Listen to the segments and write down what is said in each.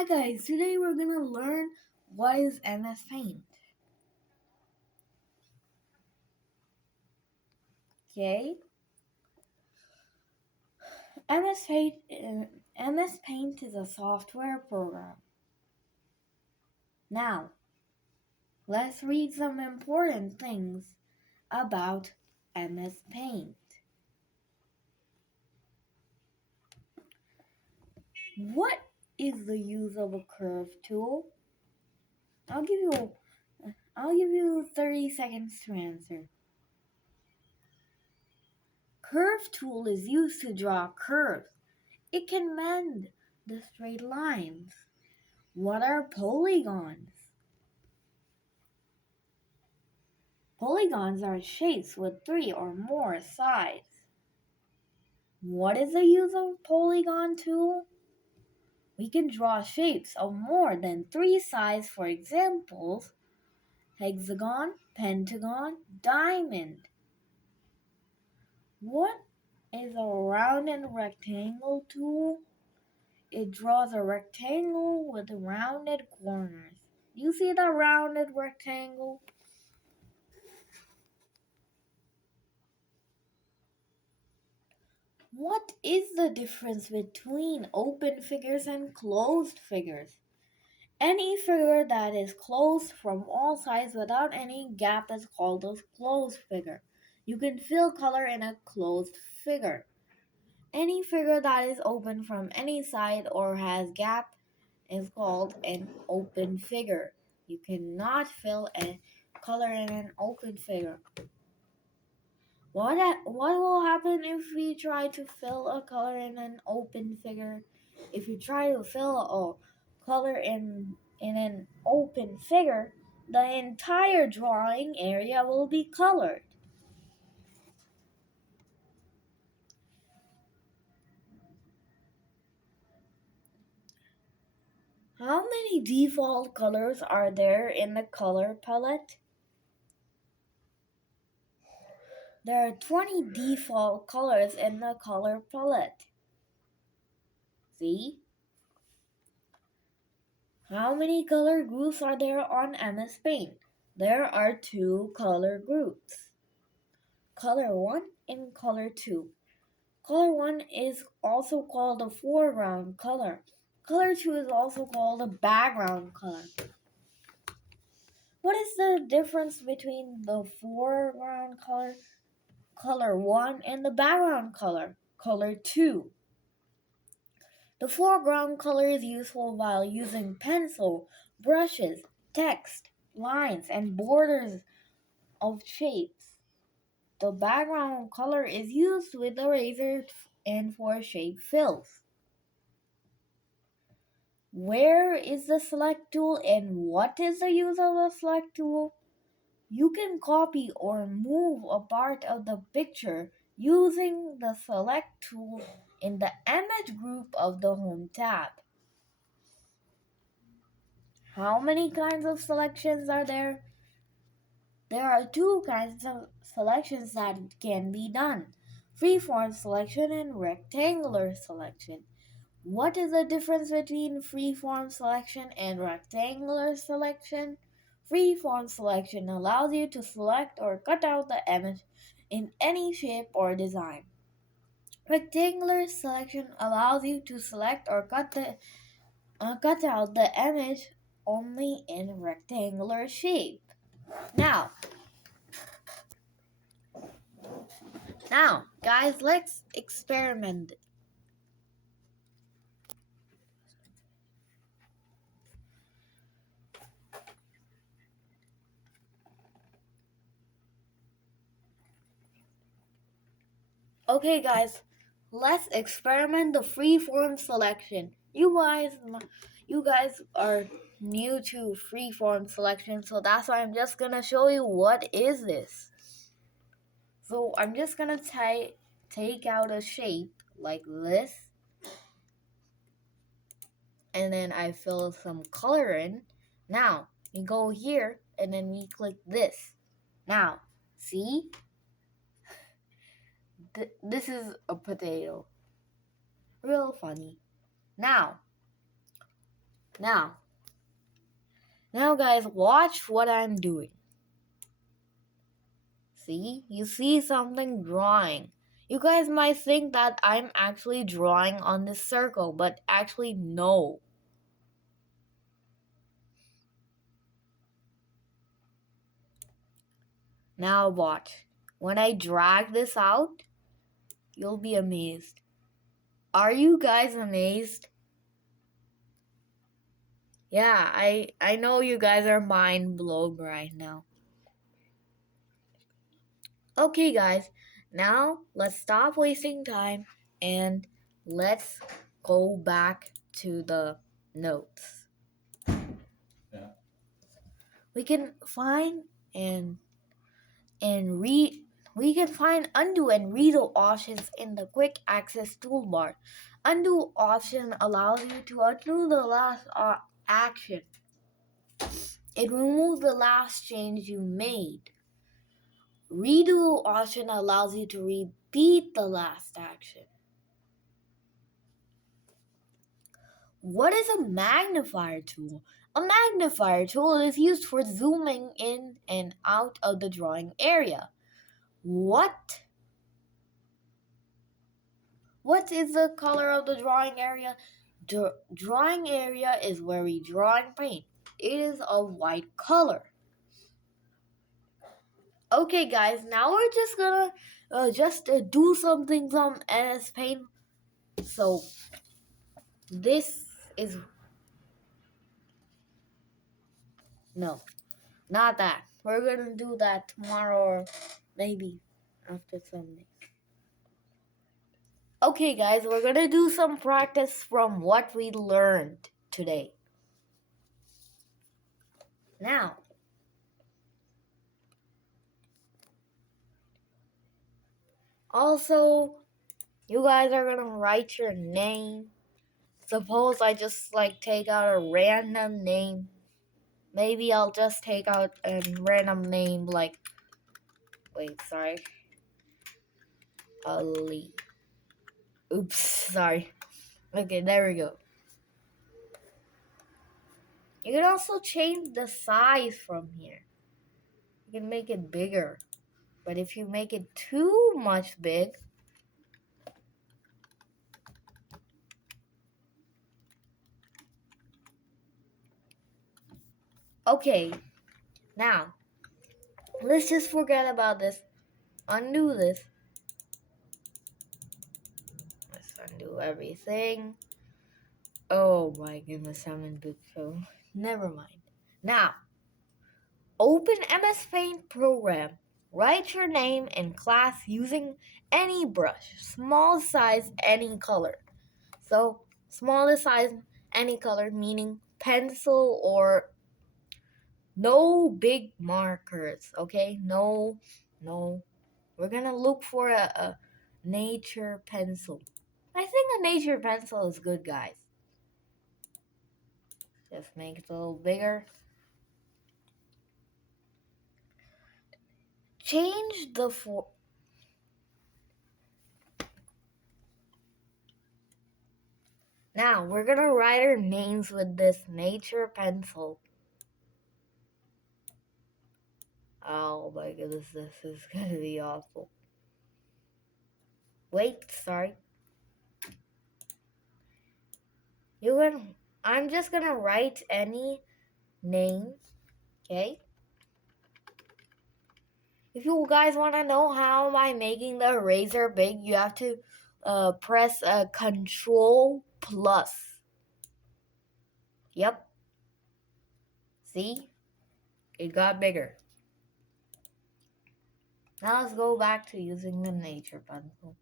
Hi guys, today we're gonna learn what is MS Paint. Okay, MS Paint, MS Paint is a software program. Now, let's read some important things about MS Paint. What is the use of a curve tool? I'll give you 30 seconds to answer. Curve tool is used to draw curves. It can mend the straight lines. What are polygons? Polygons are shapes with 3 or more sides. What is the use of polygon tool? We can draw shapes of more than 3 sides, for examples, hexagon, pentagon, diamond. What is a rounded rectangle tool? It draws a rectangle with rounded corners. You see the rounded rectangle? What is the difference between open figures and closed figures? Any figure that is closed from all sides without any gap is called a closed figure. You can fill color in a closed figure. Any figure that is open from any side or has gap is called an open figure. You cannot fill a color in an open figure. What will happen if we try to fill a color in an open figure? If you try to fill a color in an open figure, the entire drawing area will be colored. How many default colors are there in the color palette? There are 20 default colors in the color palette. See? How many color groups are there on MS Paint? There are 2 color groups. Color 1 and color 2. Color 1 is also called a foreground color. Color 2 is also called a background color. What is the difference between the foreground color, color 1, and the background color, color 2? The foreground color is useful while using pencil, brushes, text, lines, and borders of shapes. The background color is used with eraser and for shape fills. Where is the select tool and what is the use of the select tool? You can copy or move a part of the picture using the select tool in the image group of the home tab. How many kinds of selections are there? There are 2 kinds of selections that can be done: freeform selection and rectangular selection. What is the difference between freeform selection and rectangular selection? Freeform selection allows you to select or cut out the image in any shape or design. Rectangular selection allows you to select or cut out the image only in rectangular shape. Now, guys, let's experiment. Okay, guys, let's experiment the freeform selection. You guys are new to freeform selection, so that's why I'm just gonna show you what is this. So I'm just gonna take out a shape like this, and then I fill some color in. Now we go here and then we click this. Now, see? This is a potato. Real funny. Now, Now guys, watch what I'm doing. See? You see something drawing. You guys might think that I'm actually drawing on this circle, but actually no. Now watch. When I drag this out, you'll be amazed. Are you guys amazed? Yeah, I know you guys are mind blown right now. Okay guys, now let's stop wasting time and let's go back to the notes. Yeah. We can find and read. We can find undo and redo options in the quick access toolbar. Undo option allows you to undo the last action. It removes the last change you made. Redo option allows you to repeat the last action. What is a magnifier tool? A magnifier tool is used for zooming in and out of the drawing area. What is the color of the drawing area? Drawing area is where we draw and paint. It is a white color. Okay guys, now we're just gonna do something from MS Paint. So this is no, not that. We're gonna do that tomorrow or maybe after Sunday. Okay guys, we're gonna do some practice from what we learned today. Now, also, you guys are gonna write your name. Suppose I just take out a random name. Maybe I'll just take out a random name Ali. Oops, sorry. Okay, there we go. You can also change the size from here. You can make it bigger. But if you make it too much big, okay, now, let's just forget about this. Undo this. Let's undo everything. Oh my goodness, I'm in big trouble. Never mind. Now, open MS Paint program. Write your name and class using any brush. Small size, any color. So, smallest size, any color, meaning pencil or no big markers, okay? No. We're gonna look for a nature pencil. I think a nature pencil is good, guys. Just make it a little bigger. Change the Now, we're gonna write our names with this nature pencil. Oh my goodness, this is gonna be awful. Wait, sorry. I'm just gonna write any name, okay? If you guys want to know how am I making the eraser big, you have to press Control plus. Yep. See? It got bigger. Now let's go back to using the nature pencil.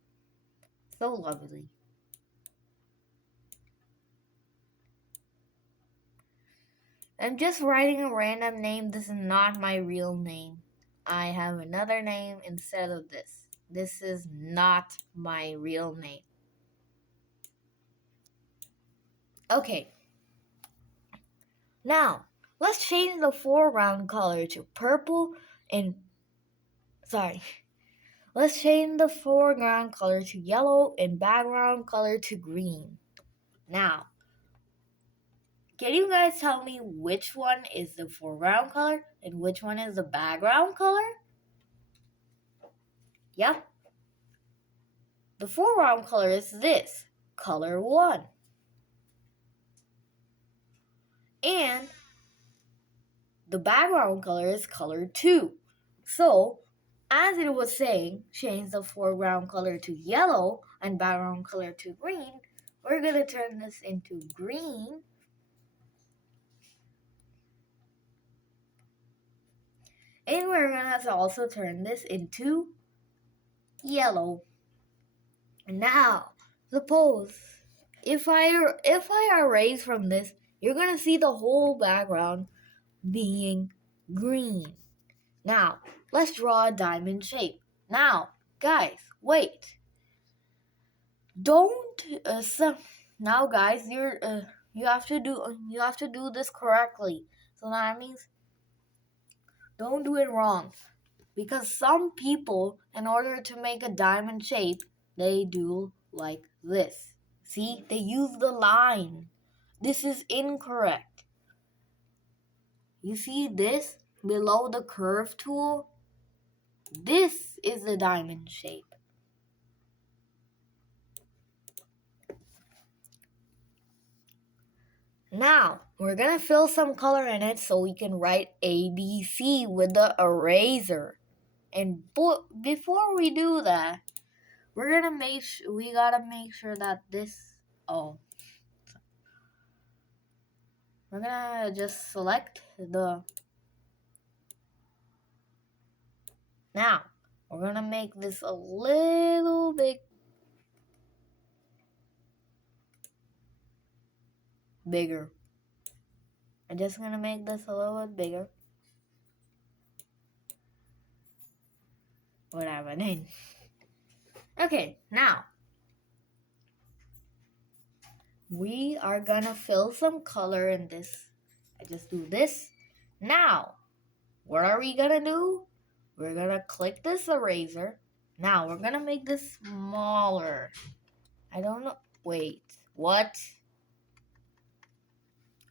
So lovely. I'm just writing a random name. This is not my real name. I have another name instead of this. This is not my real name. Okay. Now, let's change the foreground color to purple and... Let's change the foreground color to yellow and background color to green. Now, Can you guys tell me which one is the foreground color and which one is the background color? Yep. The foreground color is this, color 1. And the background color is color 2. So, as it was saying, change the foreground color to yellow and background color to green. We're going to turn this into green. And we're going to have to also turn this into yellow. Now, suppose if I erase from this, you're going to see the whole background being green. Now, let's draw a diamond shape. Now, guys, wait. Don't now, guys, you have to do this correctly. So that means don't do it wrong. Because some people, in order to make a diamond shape, they do like this. See, they use the line. This is incorrect. You see this below the curve tool? This is the diamond shape. Now, we're going to fill some color in it so we can write ABC with the eraser. And before we do that, we gotta make sure that this. We're gonna just select the. Now we're gonna make this a little bit bigger. I'm just gonna make this a little bit bigger. Whatever. Okay, now we are gonna fill some color in this. I just do this. Now, what are we gonna do? We're gonna click this eraser. Now, we're gonna make this smaller. I don't know. Wait, what?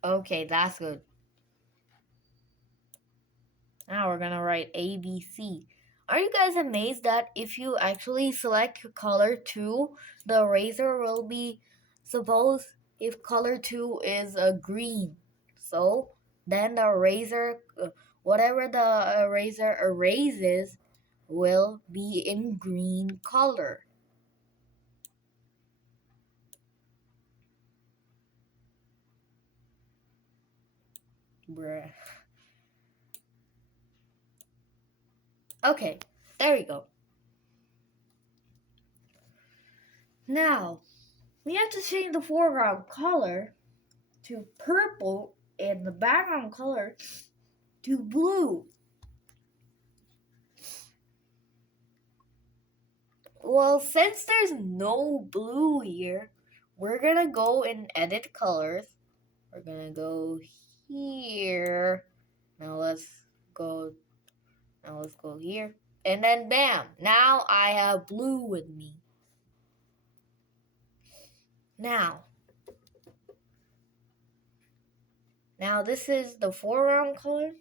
Okay, that's good. Now we're gonna write ABC. Are you guys amazed that if you actually select color 2, the eraser will be, suppose if color 2 is a green. So then the eraser, whatever the eraser erases, will be in green color. Bruh. Okay, there we go. Now, we have to change the foreground color to purple and the background color to blue. Well, since there's no blue here, we're gonna go and edit colors. We're gonna go here. Now let's go here. And then bam, now I have blue with me. Now this is the foreground color.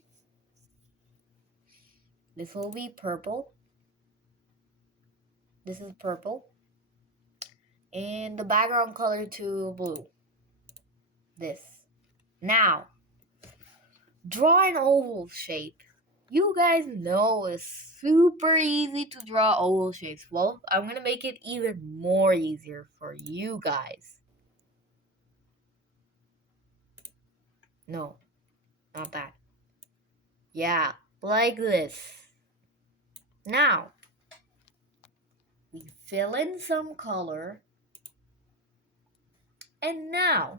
This will be purple. This is purple. And the background color to blue. This. Now, draw an oval shape. You guys know it's super easy to draw oval shapes. Well, I'm going to make it even more easier for you guys. No, not that. Yeah, like this. Now, we fill in some color. And now,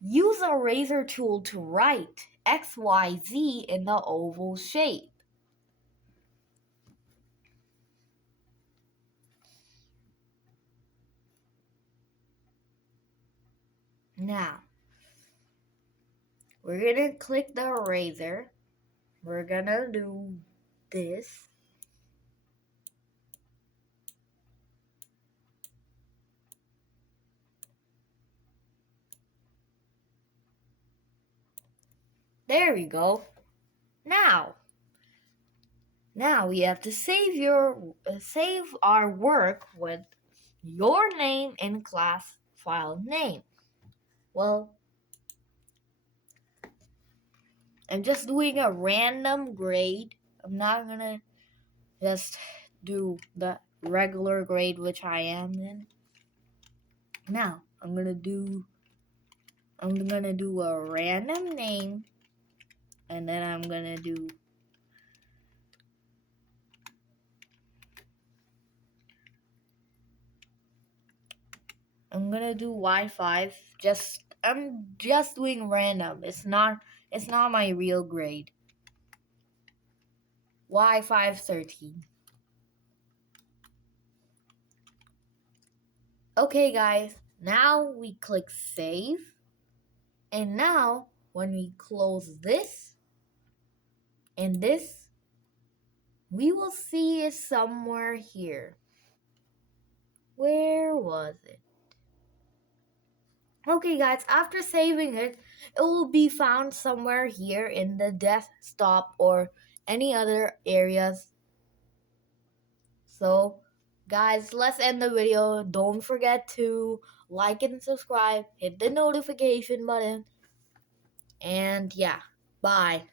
use a eraser tool to write XYZ in the oval shape. Now, we're going to click the eraser. We're going to do this. There we go. Now we have to save our work with your name in class file name. Well, I'm just doing a random grade. I'm not gonna just do the regular grade which I am in. Now I'm gonna do a random name, and then I'm gonna do Y5. I'm just doing random. It's not my real grade. Y513. Okay guys, now we click save. And now when we close this and this, we will see it somewhere here. Where was it? Okay guys, after saving it, it will be found somewhere here in the desktop or any other areas. So guys, let's end the video. Don't forget to like and subscribe, hit the notification button, and yeah, bye.